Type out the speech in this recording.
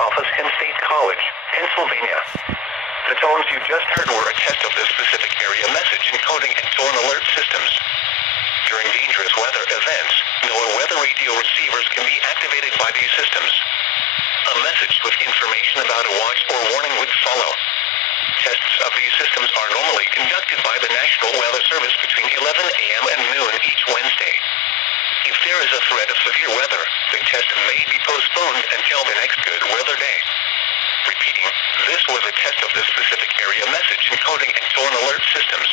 Office and State College, Pennsylvania. The tones you just heard were a test of the specific area message encoding and tone alert systems. During dangerous weather events, NOAA weather radio receivers can be activated by these systems. A message with information about a watch or warning would follow. Tests of these systems are normally conducted by the National Weather Service between 11 a.m. and noon each Wednesday. If there is a threat of severe weather, the test may be postponed until the next good weather day. Repeating, this was a test of the specific area message encoding and tone alert systems.